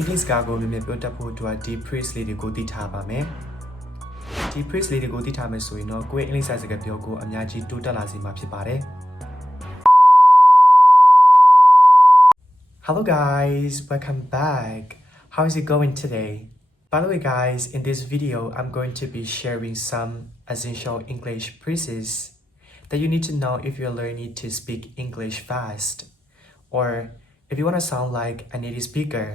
English စကားကိုမြင်မြင်ပြောတတ်ဖို့အတွက်ဒီ phrase လေးတွေကိုသိထားပါမယ်ဒီ phrase လေးတွေကိုသိထားမယ်ဆိုရင်တော့ကိုယ့်ရဲ့ English စကားပြောကိုအများကြီးတိုးတက်လာစေမှာဖြစ်ပါတယ် Hello guys, welcome back. How is it going today? By the way guys, in this video I'm going to be sharing some essential English phrases that you need to know if you're learning to speak English fast or if you want to sound like a native speaker.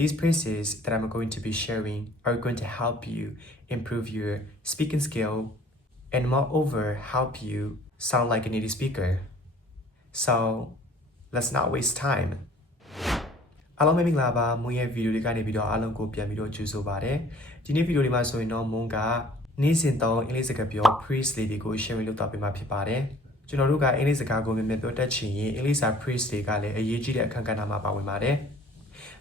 These phrases that I'm going to be sharing are going to help you improve your speaking skill and moreover help you sound like a native speaker. So let's not waste time. အားလုံးပဲမင်္ဂလာပါမွန်ရဲ့ဗီဒီယိုလေးကနေပြီးတော့အားလုံးကိုပြန်ပြီးတော့ကြိုဆိုပါရစေ။ဒီနေ့ဗီဒီယိုလေးမှာဆိုရင်တော့မွန်ကနေ့စဉ်သုံးအင်္ဂလိပ်စကားပြော phrase လေးတွေကို share လုပ်တော့ပေးမှာဖြစ်ပါတယ်။ကျွန်တော်တို့ကအင်္ဂလိပ်စကားကိုမြန်မြန်ပြောတတ်ချင်ရင်အင်္ဂလိပ်စာ phrase တွေကလည်းအရေးကြီးတဲ့အခန်းကဏ္ဍမှာပါဝင်ပါတယ်။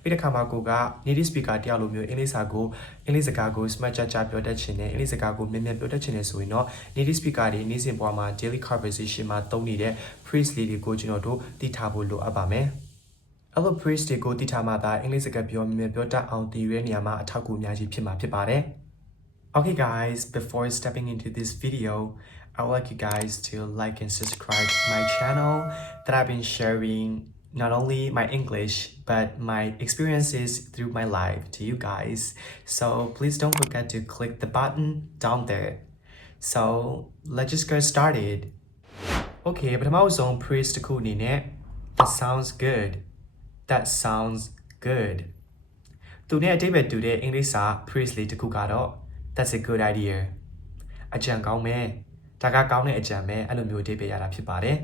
ပြီးတဲ့ခါမှာကိုက native speaker တယောက်လိုမျိုးအင်္ဂလိပ်စာကိုအင်္ဂလိပ်စကားကို smart ကြကြပြောတတ်ချင်တယ်အင်္ဂလိပ်စကားကိုမြန်မြန်ပြောတတ်ချင်တယ်ဆိုရင်တော့ native speaker တွေနေ့စဉ်ဘဝမှာ daily conversation မှာသုံးနေတဲ့ phrase လေးတွေကိုကျွန်တော်တို့သိထားဖို့လိုအပ်ပါမယ်။အဲ့လို phrase တွေကိုတည်ထားမှသာအင်္ဂလိပ်စကားပြောမြင်ပြောတတ်အောင်တည်ရတဲ့နေရာမှာအထောက်အကူအများကြီးဖြစ်မှာဖြစ်ပါတယ်။ Okay guys, before stepping into this video, I would like you guys to like and subscribe my channel that I've been sharing not only my English but my experiences through my life to you guys. So please don't forget to click the button down there. So let's just get started. Okay ပထမဆုံး phrase တစ်ခုအနေနဲ့ that sounds good that sounds good သူနဲ့အတိတ်ပဲတူတဲ့အင်္ဂလိပ်စာ phrase လေးတစ်ခုကတော့ that's a good idea အကြံကောင်းမယ်ဒါကကောင်းတဲ့အကြံပဲအဲ့လိုမျိုးအတိတ်ပဲရတာဖြစ်ပါတယ်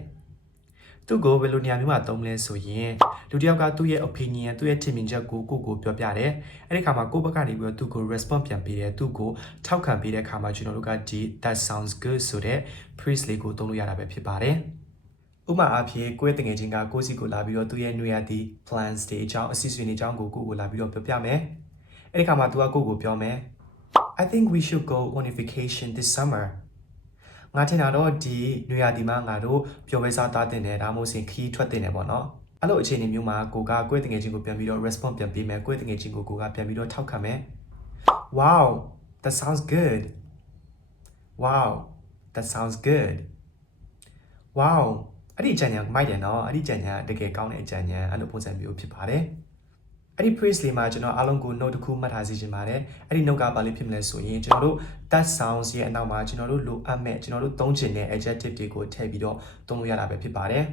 သူ့ကိုဘယ်လိုနေရာမျိုးမှာသုံးမလဲဆိုရင်လူတစ်ယောက်ကသူ့ရဲ့ opinion သူ့ရဲ့ထင်မြင်ချက်ကိုကိုယ့်ကိုပြောပြတယ်အဲ့ဒီခါမှာကိုယ့်ဘက်ကနေပြီးတော့သူ့ကို response ပြန်ပေးတယ်သူ့ကိုထောက်ခံပေးတဲ့ခါမှာကျွန်တော်တို့ကဒီ that sounds good ဆိုတဲ့ phrase လေးကိုသုံးလို့ရတာပဲဖြစ်ပါတယ်ဥပမာအားဖြင့်ကိုယ့်ရဲ့တငယ်ချင်းကကိုယ့်စီကိုလာပြီးတော့သူ့ရဲ့နွေရာသီ plans တွေအကြောင်းအစီအစဉ်တွေအကြောင်းကိုကိုယ့်ကိုလာပြီးတော့ပြောပြမယ်။အဲဒီခါမှာ तू ကကိုယ့်ကိုပြောမယ် I think we should go on a vacation this summer. ငါထင်တာတော့ဒီနွေရာသီမှာငါတို့ပျော်ပွဲစားသွားတင်တယ်ဒါမှမဟုတ်ရင်ခီးထွက်တင်တယ်ပေါ့နော်။အဲ့လိုအခြေအနေမျိုးမှာကိုကကိုယ့်ရဲ့တငယ်ချင်းကိုပြန်ပြီးတော့ response ပြန်ပေးမယ်ကိုယ့်ရဲ့တငယ်ချင်းကိုကိုကပြန်ပြီးတော့ထောက်ခံမယ်။ Wow, that sounds good. Wow, that sounds good. wow အဲ့ဒီအကြံဉာဏ်မိုက်တယ်နော်အဲ့ဒီအကြံဉာဏ်တကယ်ကောင်းတဲ့အကြံဉာဏ်အဲ့လိုပုံစံမျိုးဖြစ်ပါတယ် အဲ့ဒီ phrase လေးမှာကျွန်တော်အားလုံးကို note တစ်ခုမှတ်ထားစီချင်ပါတယ်အဲ့ဒီ note ကဘာလေးဖြစ်မလဲဆိုရင်ကျွန်တော်တို့ that sounds ရဲ့အနောက်မှာကျွန်တော်တို့လိုအပ်မဲ့ကျွန်တော်တို့သုံးချင်တဲ့ adjective တွေကိုထည့်ပြီးတော့သုံးလို့ရတာပဲဖြစ်ပါတယ်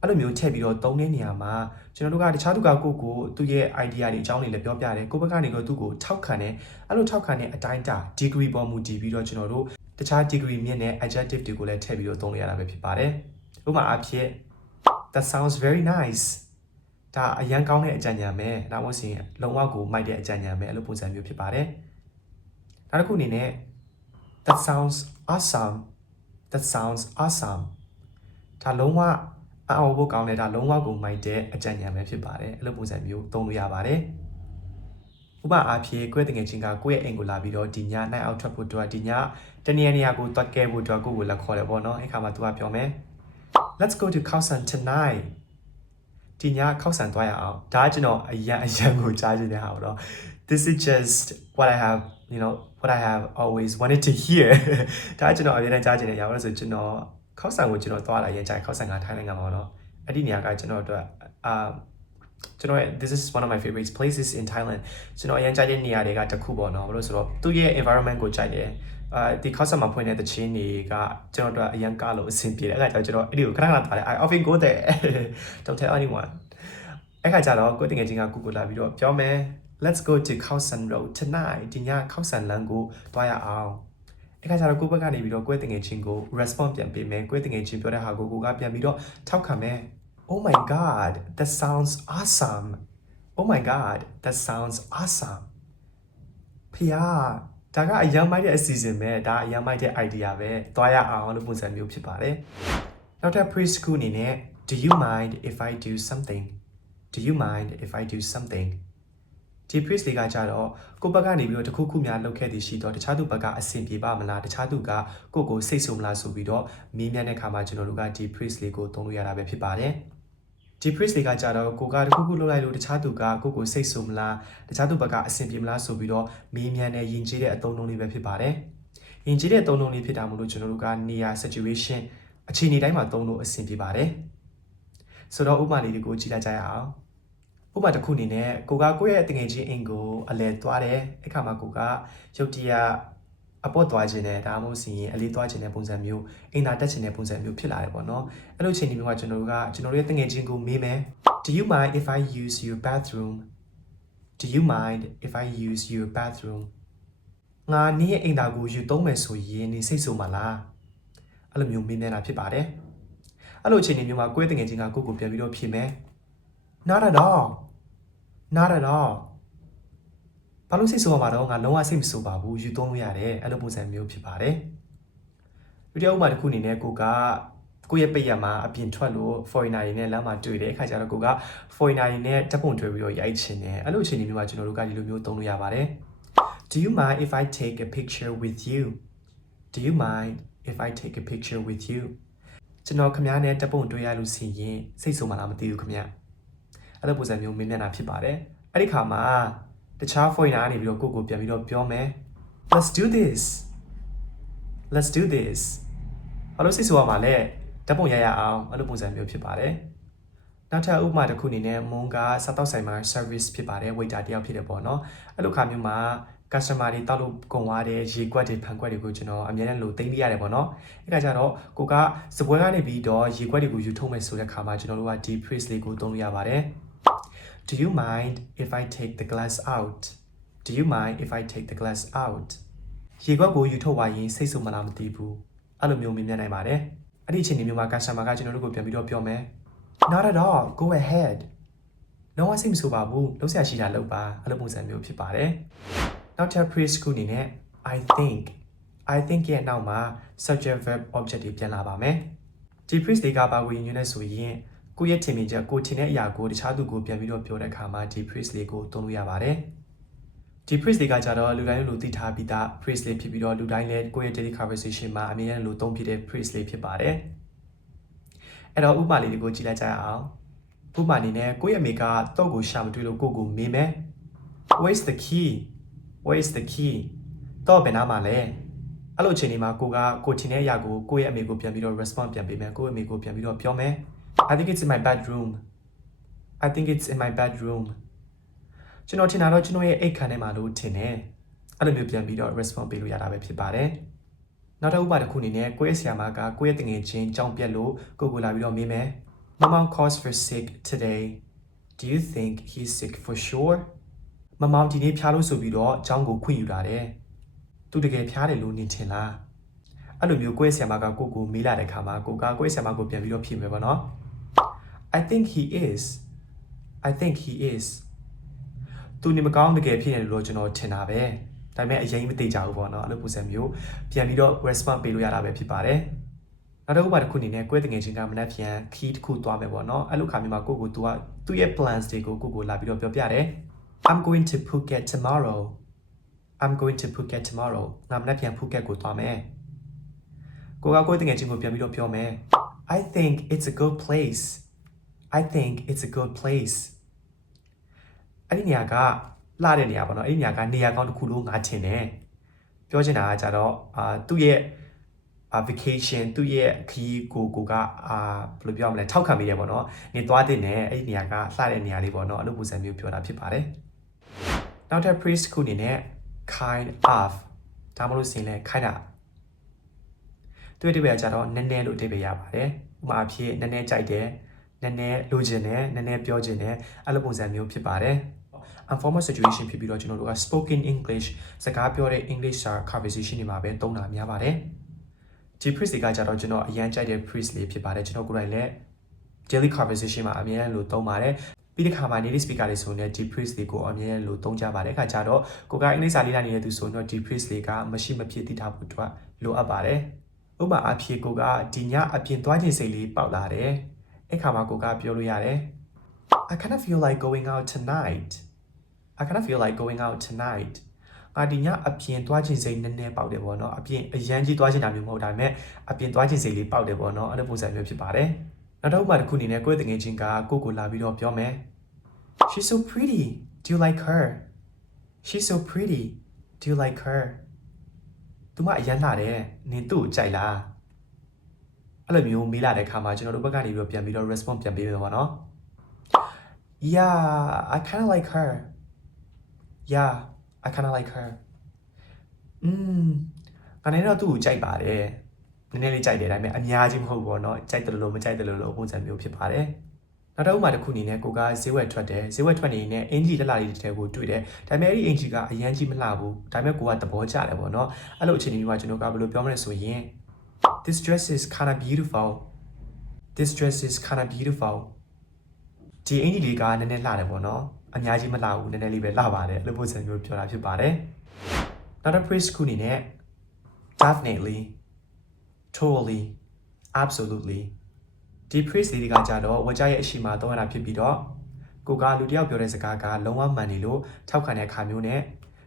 အဲ့လိုမျိုးထည့်ပြီးတော့သုံးတဲ့နေရာမှာကျွန်တော်တို့ကတခြားသူကကိုယ့်ကိုသူ့ရဲ့ idea တွေအကြောင်းတွေလည်းပြောပြတယ်ကိုယ့်ဘက်ကနေတော့သူ့ကိုထောက်ခံတယ်အဲ့လိုထောက်ခံတဲ့အတိုင်းတာ degree ပေါ်မူတည်ပြီးတော့ကျွန်တော်တို့တခြား degree မြင့်တဲ့ adjective တွေကိုလည်းထည့်ပြီးတော့သုံးလို့ရတာပဲဖြစ်ပါတယ်ဥပမာအဖြစ် that sounds very nice ဒါအရန်ကောင်းတဲ့အကြံဉာဏ်ပဲဒါမှမဟုတ်ရင်လုံဝကိုမိုက်တဲ့အကြံဉာဏ်ပဲအဲ့လိုပုံစံမျိုးဖြစ်ပါတယ်နောက်တစ်ခုအနေနဲ့ that sounds awesome that sounds awesome ဒါလုံးဝအအောင်ဖို့ကောင်းတဲ့ဒါလုံးဝကိုမိုက်တဲ့အကြံဉာဏ်ပဲဖြစ်ပါတယ်အဲ့လိုပုံစံမျိုးသုံးလို့ရပါတယ်ဥပမာအားဖြင့်ကိုယ့်ရဲ့တငယ်ချင်းကကိုယ့်ရဲ့အိမ်ကိုလာပြီးတော့ဒီညနိုင်အောင်ထွက်ဖို့အတွက်ဒီညတနေရာနေရာကိုတွက်ခဲ့ဖို့အတွက်ကိုယ့်ကိုလက်ခေါ်တယ်ပေါ့နော်အဲ့ခါမှာသူကပြောမယ် let's go to Khao San tonight ဒီညခောက်ဆန်သွားရအောင်ဒါကကျွန်တော်အရန်အရန်ကိုကြားချင်တဲ့ဟာပေါ့နော် this is just what i have you know what i have always wanted to hear ဒါကကျွန်တော်အရင်ကကြားချင်တဲ့ຢာပါလို့ဆိုကျွန်တော်ခောက်ဆန်ကိုကျွန်တော်သွားလာရင်ကြားခောက်ဆန်ကထိုင်းနိုင်ငံမှာပေါ့နော်အဲ့ဒီနေရာကကျွန်တော်အတွက်အာကျွန်တော်ရဲ့ this is one of my favorite places in Thailand ကျွန်တော်အရင်ကြားတဲ့နေရာတွေကတစ်ခုပေါ့နော်ဘာလို့ဆိုတော့သူ့ရဲ့ environment ကိုကြိုက်တယ် အာဒီ course မှာဖွင့်တဲ့တချင်းတွေကကျွန်တော်တို့အရင်ကလို့အဆင်ပြေတယ်အဲ့ဒါကြောင့်ကျွန်တော်အဲ့ဒီကိုခဏခဏထားတယ် I often go there don't tell anyone အဲ့ခါကျတော့ကိုတငယ်ချင်းကကိုကိုလာပြီးတော့ပြောမယ် let's go to Khao San Road tonight ဒီည Khao San လမ်းကိုတွားရအောင်အဲ့ခါကျတော့ကိုဘက်ကနေပြီးတော့ကိုယ့်တငယ်ချင်းကို response ပြန်ပေးမယ်ကိုယ့်တငယ်ချင်းပြောတဲ့ဟာကိုကိုကပြန်ပြီးတော့ထောက်ခံမယ် oh my god that sounds awesome oh my god that sounds awesome ဖေဟာ ဒါကအရင်မိုက်တဲ့အစီအစဉ်ပဲဒါအရင်မိုက်တဲ့ idea ပဲတွားရအောင်လို့ပုံစံမျိုးဖြစ်ပါတယ်နောက်ထပ် preschool အနေနဲ့ do you mind if i do something do you mind if i do something ဒီ priest လေးကကြတော့ကိုယ့်ဘက်ကနေပြီးတော့တခုခုများလုပ်ခဲ့သည်ရှိတော့တခြားသူဘက်ကအဆင်ပြေပါမလားတခြားသူကကိုယ့်ကိုစိတ်ဆိုးမလားဆိုပြီးတော့မေးမြန်းတဲ့အခါမှာကျွန်တော်တို့ကဒီ priest လေးကိုသုံးလို့ရတာပဲဖြစ်ပါတယ် ဒီ priest တွေကကြတော့ကိုကတခုခုလုပ်လိုက်လို့တခြားသူကကိုကိုစိတ်ဆူမလားတခြားသူဘက်ကအဆင်ပြေမလားဆိုပြီးတော့မေးမြန်းတဲ့ယဉ်ကျေးတဲ့အသုံးအနှုန်းလေးပဲဖြစ်ပါတယ်ယဉ်ကျေးတဲ့အသုံးအနှုန်းလေးဖြစ်တာမို့လို့ကျွန်တော်တို့ကနေရာ situation အခြေအနေတိုင်းမှာသုံးလို့အဆင်ပြေပါတယ်ဆိုတော့ဥပမာလေးတွေကိုကြည့်လိုက်ကြရအောင်ဥပမာတစ်ခုအနေနဲ့ကိုကကိုယ့်ရဲ့တငယ်ချင်းအိမ်ကိုအလဲသွားတယ်အခါမှာကိုကရုတ်တရက် အပေါ်သွားခြင်းနဲ့ဒါမှမဟုတ်စီရင်အလေးသွားခြင်းတဲ့ပုံစံမျိုးအိမ်သာတက်ခြင်းတဲ့ပုံစံမျိုးဖြစ်လာတယ်ပေါ့နော်အဲ့လိုအချိန်ဒီမျိုးကကျွန်တော်တို့ကကျွန်တော်တို့ရဲ့တငယ်ချင်းကိုမေးမယ် Do you mind if I use your bathroom Do you mind if I use your bathroom ငါနင်းရဲ့အိမ်သာကိုယူသုံးမယ်ဆိုရင်နေစိတ်ဆိုးမလားအဲ့လိုမျိုးမေးနေတာဖြစ်ပါတယ်အဲ့လိုအချိန်ဒီမျိုးမှာကိုယ့်ရဲ့တငယ်ချင်းကကိုယ့်ကိုပြန်ပြီးတော့ဖြေမယ် Not at all Not at all ဘာလို့စိတ်ဆိုးရမှာတော့ငါလုံးဝစိတ်မဆိုးပါဘူးယူသုံးလို့ရတယ်အဲ့လိုပုံစံမျိုးဖြစ်ပါတယ်ဒုတိယဥပမာတစ်ခုအနေနဲ့ကိုကကိုယ့်ရဲ့ပိတ်ရမှာအပြင်ထွက်လို့ foreigner တွေနဲ့လမ်းမှာတွေ့တဲ့အခါကျတော့ကိုက foreigner တွေနဲ့တပ်ပုံတွေ့ပြီးတော့ရိုက်ချင်တယ်အဲ့လိုအချိန်မျိုးမှာကျွန်တော်တို့ကဒီလိုမျိုးသုံးလို့ရပါတယ် Do you mind if I take a picture with you Do you mind if I take a picture with you ကျွန်တော်ခင်ဗျားနဲ့တပ်ပုံတွေ့ရလို့စီရင်စိတ်ဆိုးမှလားမသိဘူးခင်ဗျအဲ့လိုပုံစံမျိုးမင်းမျက်နှာဖြစ်ပါတယ်အဲ့ဒီခါမှာ တခြား foreigner ကနေပြီးတော့ကိုယ့်ကိုပြန်ပြီးတော့ပြောမယ် Let's do this Let's do this ဘာလို့စိတ်ဆိုးရမှာလဲတပ်ပုံရရအောင်အဲ့လိုပုံစံမျိုးဖြစ်ပါတယ်နောက်ထပ်ဥပမာတစ်ခုအနေနဲ့မွန်ကစားတော့ဆိုင်မှာ service ဖြစ်ပါတယ် waiter တယောက်ဖြစ်တယ်ပေါ့နော်အဲ့လိုခါမျိုးမှာ customer တွေတောက်လို့ကုန်သွားတဲ့ရေကွက်တွေဖန်ကွက်တွေကိုကျွန်တော်အများနဲ့လို့သိမ်းပြရတယ်ပေါ့နော်အဲ့ဒါကြတော့ကိုကစပွဲကနေပြီးတော့ရေကွက်တွေကိုယူထုံးမယ်ဆိုတဲ့ခါမှာကျွန်တော်တို့ကဒီ phrase လေးကိုသုံးလို့ရပါတယ် Do you mind if I take the glass out Do you mind if I take the glass out ရေကွက်ကိုယူထုတ်သွားရင်စိတ်ဆိုးမလားမသိဘူးအဲ့လိုမျိုးမြင်မြန်နိုင်ပါတယ်အဲ့ဒီအချိန်ဒီမျိုးမှာ customer ကကျွန်တော်တို့ကိုပြန်ပြီးတော့ပြောမယ် Not at all go ahead လုံးဝစိတ်မဆိုးပါဘူးလုံးဆရာရှိတာလုပ်ပါအဲ့လိုပုံစံမျိုးဖြစ်ပါတယ်နောက်ထပ် phrase ခုအနေနဲ့ I think I think ရဲ့နောက်မှာ subject verb object တွေပြန်လာပါမယ်ဒီ phrase တွေကပါဝင်ရင်းနဲ့ဆိုရင် ကိုယ့်ရဲ့ထင်မြင်ချက်ကိုထင်တဲ့အရာကိုတခြားသူကိုပြန်ပြီးတော့ပြောတဲ့အခါမှာဒီ phrase လေးကိုသုံးလို့ရပါတယ်ဒီ phrase တွေကကြတော့လူတိုင်းလိုသိထားပြီးသား phrase လေးဖြစ်ပြီးတော့လူတိုင်းလည်းကိုယ့်ရဲ့ daily conversation မှာအမြဲတမ်းလိုသုံးဖြစ်တဲ့ phrase လေးဖြစ်ပါတယ်အဲ့တော့ဥပမာလေးတွေကိုကြည့်လိုက်ကြရအောင်ဥပမာအနေနဲ့ကိုယ့်ရဲ့မိကတော့ကိုရှာမတွေ့လို့ကိုကိုမေးမယ် Where's the key Where is the key တော့ဘယ်နားမှာလဲအဲ့လိုအချိန်ဒီမှာကိုကကိုချင်တဲ့အရာကိုကိုယ့်ရဲ့အမေကိုပြန်ပြီးတော့ response ပြန်ပေးမယ်ကိုယ့်ရဲ့အမေကိုပြန်ပြီးတော့ပြောမယ် I think it's in my bedroom I think it's in my bedroom ကျွန်တော်ထင်တာတော့ကျွန်တော်ရဲ့အိတ်ခန်းထဲမှာလို့ထင်တယ်အဲ့လိုမျိုးပြန်ပြီးတော့ response ပေးလို့ရတာပဲဖြစ်ပါတယ်နောက်တစ်ဥပမာတစ်ခုအနေနဲ့ကိုယ့်ရဲ့ဆရာမကကိုယ့်ရဲ့တငယ်ချင်းကြောင်းပြက်လို့ကိုကိုလာပြီးတော့မေးမယ် Mom calls for sick today Do you think he's sick for sure မမောင်ဒီနေ့ဖျားလို့ဆိုပြီးတော့ကြောင်းကိုခွင့်ယူတာတယ်သူတကယ်ဖျားတယ်လို့နင်ထင်လား အဲ့လိုမျိုးကိုယ့်ရဲ့ဆရာမကကိုကိုမေးလာတဲ့ခါမှာကိုကကိုယ့်ရဲ့ဆရာမကိုပြန်ပြီးတော့ဖြေမယ်ပေါ့နော် I think he is I think he is သူနေမကောင်းတကယ်ဖြစ်နေတယ်လို့ကျွန်တော်ထင်တာပဲဒါပေမဲ့အရင်မသိကြဘူးပေါ့နော်အဲ့လိုပုံစံမျိုးပြန်ပြီးတော့ response ပေးလို့ရတာပဲဖြစ်ပါတယ်နောက်တစ်ခုပါတစ်ခုအနေနဲ့ကိုယ့်တငယ်ချင်းကမနက်ဖြန် key တစ်ခုသွားမယ်ပေါ့နော်အဲ့လိုခါမျိုးမှာကိုကိုသူကသူ့ရဲ့ plans တွေကိုကိုကိုလာပြီးတော့ပြောပြတယ် I'm going to Phuket tomorrow I'm going to Phuket tomorrow ငါမနက်ဖြန် Phuket ကိုသွားမယ် ကိုကကိုယ့်တငယ်ချင်းကိုပြန်ပြီးတော့ပြောမယ် I think it's a good place I think it's a good place အဲ့ဒီနေရာကလှတဲ့နေရာပေါ့နော်အဲ့ဒီနေရာကနေရာကောင်းတစ်ခုလို့ငါထင်တယ်ပြောချင်တာကကြတော့အာသူ့ရဲ့အာ vacation သူ့ရဲ့ခီးကိုကိုကအာဘယ်လိုပြောမလဲထောက်ခံမိတယ်ပေါ့နော်နေသွားတဲ့နေအဲ့ဒီနေရာကလှတဲ့နေရာလေးပေါ့နော်အဲ့လိုပုံစံမျိုးပြောတာဖြစ်ပါတယ်နောက်ထပ် phrase ခုအနေနဲ့ kind of ဒါမှမဟုတ်စင်လဲ kind of သူ့အတိပ္ပယ်ကကြတော့နည်းနည်းလို့အတိပ္ပယ်ရပါတယ်ဥပမာအဖြစ်နည်းနည်းကြိုက်တယ်နည်းနည်းလိုချင်တယ်နည်းနည်းပြောချင်တယ်အဲ့လိုပုံစံမျိုးဖြစ်ပါတယ် informal situation ဖြစ်ပြီးတော့ကျွန်တော်တို့က spoken english စကားပြောတဲ့ english စာ conversation တွေမှာပဲသုံးတာများပါတယ်ဒီ phrase တွေကကြတော့ကျွန်တော်အရန်ကြိုက်တဲ့ phrase လေးဖြစ်ပါတယ်ကျွန်တော်ကိုယ်တိုင်လည်း daily conversation မှာအများကြီးလို့သုံးပါတယ်ပြီးတဲ့ခါမှာ native speaker တွေဆိုရင်ဒီ phrase တွေကိုအများကြီးလို့သုံးကြပါတယ်ခါကြတော့ကိုကအင်္ဂလိပ်စာလေ့လာနေတဲ့သူဆိုရင်တော့ဒီ phrase တွေကမရှိမဖြစ်သိထားဖို့အတွက်လိုအပ်ပါတယ် ဥပမာအဖြစ်ကိုကဒီညအပြင်သွားခြင်းစိတ်လေးပေါက်လာတယ်အဲ့ခါမှာကိုကပြောလို့ရတယ် I kind of feel like going out tonight I kind of feel like going out tonight ငါဒီညအပြင်သွားခြင်းစိတ်နည်းနည်းပေါက်တယ်ပေါ့နော်အပြင်အရန်ကြီးသွားခြင်းတာမျိုးမဟုတ်ဒါပေမဲ့အပြင်သွားခြင်းစိတ်လေးပေါက်တယ်ပေါ့နော်အဲ့လိုပုံစံမျိုးဖြစ်ပါတယ်နောက်တစ်ခုမှတစ်ခုအနေနဲ့ကိုယ့်တငယ်ချင်းကကိုယ့်ကိုလာပြီးတော့ပြောမယ် She's so pretty do you like her She's so pretty do you like her သူမအရန်လှတယ်နင်သူ့ကိုကြိုက်လားအဲ့လိုမျိုးမေးလာတဲ့အခါမှာကျွန်တော်တို့ဘက်ကနေပြီးတော့ပြန်ပြီးတော့ response ပြန်ပေးမယ်ပေါ့နော် Yeah I kind of like her Yeah I kind of like her อืมအနေနဲ့တော့သူ့ကိုကြိုက်ပါတယ်နည်းနည်းလေးကြိုက်တယ်ဒါပေမဲ့အများကြီးမဟုတ်ဘူးပေါ့နော်ကြိုက်တယ်လို့မကြိုက်တယ်လို့လို့ပုံစံမျိုးဖြစ်ပါတယ် နောက်တစ်ခုမှတစ်ခုအနေနဲ့ကိုကဈေးဝယ်ထွက်တယ်ဈေးဝယ်ထွက်နေနေအင်ဂျီလက်လာလေးတစ်ထည်ကိုတွေ့တယ်ဒါပေမဲ့အဲ့ဒီအင်ဂျီကအရန်ကြီးမလှဘူးဒါပေမဲ့ကိုကသဘောကျတယ်ပေါ့နော်အဲ့လိုအခြေအနေမျိုးကကျွန်တော်ကဘယ်လိုပြောမလဲဆိုရင် This dress is kind of beautiful This dress is kind of beautiful ဒီအင်ဂျီလေးကနည်းနည်းလှတယ်ပေါ့နော်အများကြီးမလှဘူးနည်းနည်းလေးပဲလှပါတယ်အဲ့လိုပုံစံမျိုးပြောတာဖြစ်ပါတယ်နောက်တစ် phrase ခုအနေနဲ့ definitely totally absolutely ဒီ phrase လေးတွေကကြတော့ဝကြရဲ့အရှိမသုံးရတာဖြစ်ပြီးတော့ကိုကလူတစ်ယောက်ပြောတဲ့စကားကလုံးဝမှန်နေလို့ထောက်ခံတဲ့အခါမျိုးနဲ့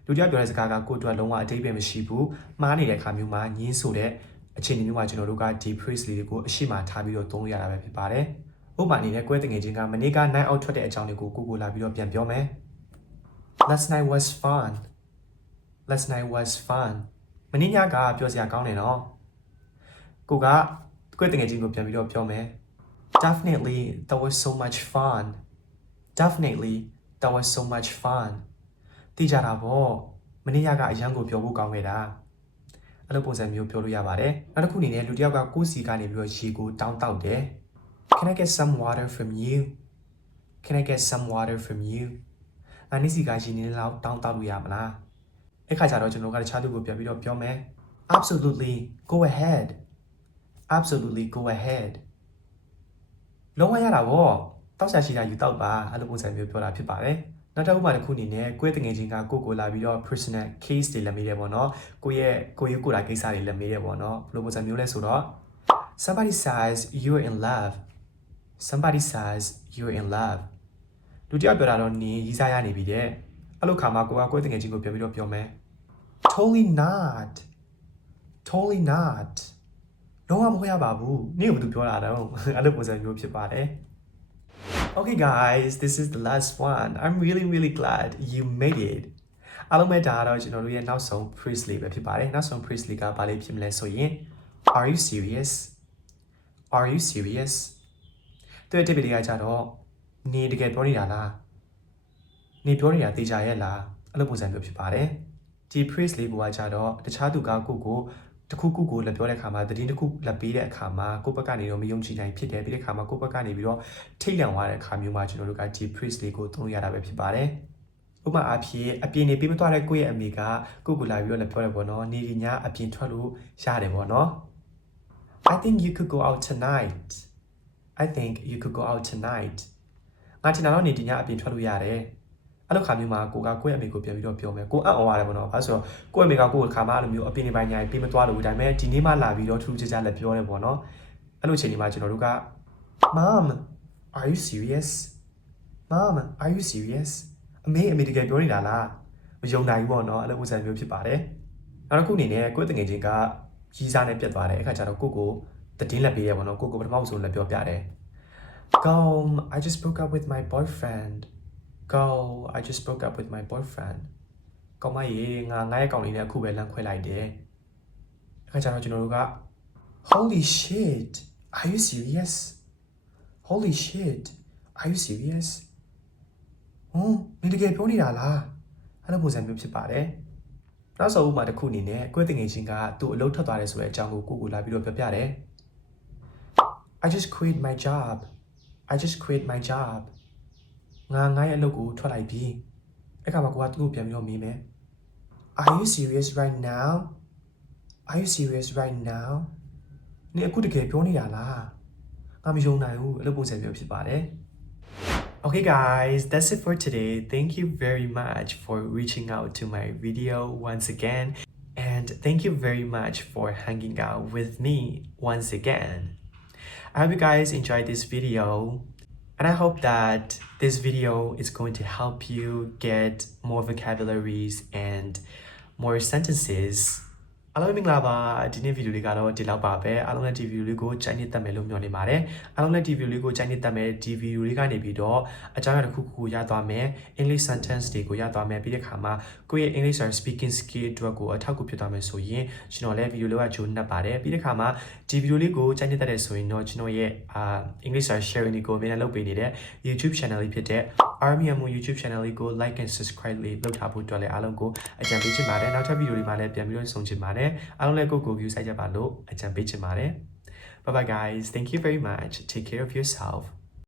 လူတစ်ယောက်ပြောတဲ့စကားကကိုယ့်အတွက်လုံးဝအတိတ်ပဲမရှိဘူးမှားနေတဲ့အခါမျိုးမှာညင်းဆိုတဲ့အခြေအနေမျိုးမှာကျွန်တော်တို့ကဒီ phrase လေးတွေကိုအရှိမထားပြီးတော့သုံးရတာပဲဖြစ်ပါတယ်ဥပမာအနေနဲ့ကွဲတငယ်ချင်းကမနေ့က night out ထွက်တဲ့အကြောင်းလေးကိုကိုကိုလာပြီးတော့ပြန်ပြောမယ် Last night was fun Last night was fun မနေ့ညကပြောစရာကောင်းတယ်နော်ကိုကကွဲတငယ်ချင်းကိုပြန်ပြီးတော့ပြောမယ် Definitely that was so much fun Definitely that was so much fun သိကြတာပေါ့မနေ့ညကအရန်ကိုပြောဖို့ကောင်းခဲ့တာအဲ့လိုပုံစံမျိုးပြောလို့ရပါတယ်နောက်တစ်ခုအနေနဲ့လူတစ်ယောက်ကကိုယ့်စီကနေပြီးတော့ရေကိုတောင်းတောက်တယ် Can I get some water from you Can I get some water from you ငါနေ့စီကရေနေလောက်တောင်းတောက်လို့ရမလားအဲ့ခါကျတော့ကျွန်တော်ကတခြားသူကိုပြန်ပြီးတော့ပြောမယ် Absolutely go ahead Absolutely go ahead လုံးဝရတာဗောတောက်ဆာရှိတာယူတောက်ပါအဲ့လိုပုံစံမျိုးပြောတာဖြစ်ပါတယ်နောက်တစ်ခုမှတစ်ခုအနေနဲ့ကိုယ့်တငယ်ချင်းကကိုယ့်ကိုလာပြီးတော့ personal case တွေလက်မေးတယ်ပေါ့နော်ကိုယ့်ရဲ့ကိုယ့်ရဲ့ကိုယ်လာကိစ္စတွေလက်မေးတယ်ပေါ့နော်ဘယ်လိုပုံစံမျိုးလဲဆိုတော့ somebody says you're in love somebody says you're in love လူတစ်ယောက်ပြောတာတော့နင်းရီးစားရနေပြီတဲ့အဲ့လိုခါမှာကိုကကိုယ့်တငယ်ချင်းကိုပြောပြီးတော့ပြောမယ် totally not totally not လုံးဝမဟုတ်ရပါဘူးနင့်ကဘာလို့ပြောတာတော့အဲ့လိုပုံစံမျိုးဖြစ်ပါတယ် Okay guys this is the last one I'm really really glad you made it အားလုံးပဲဒါကတော့ကျွန်တော်တို့ရဲ့နောက်ဆုံး Priestley ပဲဖြစ်ပါတယ်နောက်ဆုံး Priestley ကဘာလေးဖြစ်မလဲဆိုရင် Are you serious Are you serious သူရဲ့ tip တွေကကြတော့နေတကယ်ပြောနေတာလားနေပြောနေတာသိကြရဲ့လားအဲ့လိုပုံစံမျိုးဖြစ်ပါတယ်ဒီ priest လေးကကြတော့တခြားသူကကိုကို တခုခုကိုလက်ပြောတဲ့အခါမှာတည်င်းတစ်ခုလက်ပေးတဲ့အခါမှာကိုယ့်ဘက်ကနေတော့မယုံကြည်နိုင်ဖြစ်တယ်ပြီးတဲ့အခါမှာကိုယ့်ဘက်ကနေပြီးတော့ထိတ်လန့်သွားတဲ့အခါမျိုးမှာကျွန်တော်တို့ကဒီ priest လေးကိုသုံးရတာပဲဖြစ်ပါတယ်ဥပမာအဖြစ်အပြင်နေပြီးမသွားတဲ့ကိုယ့်ရဲ့အမေကကိုယ့်ကိုလာပြီးတော့လက်ပြောတယ်ပေါ့နော်နေဒီညအပြင်ထွက်လို့ရတယ်ပေါ့နော် I think you could go out tonight I think you could go out tonight ငါထင်တာတော့နေဒီညအပြင်ထွက်လို့ရတယ် အဲ့လိုခါမျိုးမှာကိုကကိုယ့်ရဲ့အမေကိုပြန်ပြီးတော့ပြောမယ်ကိုအံ့ဩရတယ်ပေါ့နော်အဲဆိုတော့ကိုယ့်ရဲ့အမေကကိုယ့်ကိုခါမှအဲ့လိုမျိုးအပြင်နေပိုင်းညာပြီးမသွားလို့ဒါပေမဲ့ဒီနေ့မှလာပြီးတော့ထူးထူးခြားခြားလည်းပြောတယ်ပေါ့နော်အဲ့လိုချိန်ဒီမှာကျွန်တော်တို့က Mom are you serious Mom are you serious အမေအမေတကယ်ပြောနေတာလားမယုံနိုင်ဘူးပေါ့နော်အဲ့လိုပုံစံမျိုးဖြစ်ပါတယ်နောက်တစ်ခုအနေနဲ့ကိုယ့်တငယ်ချင်းကရီးစားနဲ့ပြတ်သွားတယ်အခါကျတော့ကိုကိုတည်င်းလက်ပေးရပေါ့နော်ကိုကိုပထမဆုံးလက်ပြောပြတယ် Go, I just broke up with my boyfriend. Go, I just broke up with my boyfriend. ကောင်းမရေငါငါရဲ့ကောင်လေးနဲ့အခုပဲလမ်းခွဲလိုက်တယ်။အခါကျတော့ကျွန်တော်တို့က Holy shit. Are you serious? Holy shit. Are you serious? ဟမ်မင်းတကယ်ပြောနေတာလား။အဲ့လိုပုံစံမျိုးဖြစ်ပါတယ်။နောက်ဆုံးဥပမာတစ်ခုအနေနဲ့ကိုယ့်တငယ်ချင်းကသူ့အလုပ်ထွက်သွားတယ်ဆိုတဲ့အကြောင်းကိုကိုကိုလာပြီးတော့ပြောပြတယ်။ I just quit my job. I just quit my job ငါငါရဲ့အလုပ်ကိုထွက်လိုက်ပြီအဲ့ခါမှာကိုကသူ့ကိုပြန်ပြီးတော့မေးမယ် Are you serious right now Are you serious right now နေအခုတကယ်ပြောနေတာလားငါမယုံနိုင်ဘူးအဲ့လိုပုံစံမျိုးဖြစ်ပါတယ် Okay guys, that's it for today. Thank you very much for reaching out to my video once again. And thank you very much for hanging out with me once again. I hope you guys enjoyed this video. And I hope that this video is going to help you get more vocabularies and more sentences အားလုံးပဲမင်္ဂလာပါဒီနေ့ဗီဒီယိုလေးကတော့ဒီလောက်ပါပဲအားလုံးလည်းဒီဗီဒီယိုလေးကိုကြိုက်နေတတ်မယ်လို့မျှော်နေပါတယ်အားလုံးလည်းဒီဗီဒီယိုလေးကိုကြိုက်နေတတ်မယ်ဒီဗီဒီယိုလေးကနေပြီးတော့အကြောင်းအရာတစ်ခုခုကိုရသွားမယ် English sentence တွေကိုရသွားမယ်ပြီးတဲ့အခါမှာကိုယ့်ရဲ့ English or speaking skill အတွက်ကိုအထောက်အကူဖြစ်သွားမယ်ဆိုရင်ကျွန်တော်လည်းဗီဒီယိုလေးကဂျိုးနှက်ပါတယ်ပြီးတဲ့အခါမှာဒီဗီဒီယိုလေးကိုကြိုက်နေတတ်တယ်ဆိုရင်တော့ကျွန်တော်ရဲ့အာ English or sharing ကိုအမြဲတမ်းလုပ်ပေးနေတဲ့ YouTube channel လေးဖြစ်တဲ့ Army Amu YouTube channel လေးကို like and subscribe လေးလုပ်ထားဖို့အတွက်လည်းအားလုံးကိုအကြံပေးချင်ပါတယ်နောက်ထပ်ဗီဒီယိုတွေမှာလည်းပြန်ပြီးတော့ဆုံချင်ပါတယ်အားလုံးလည်းကိုယ့်ကိုယ် view ဆိုင်ကြပါလို့အကြံပေးချင်ပါတယ် Bye bye guys thank you very much take care of yourself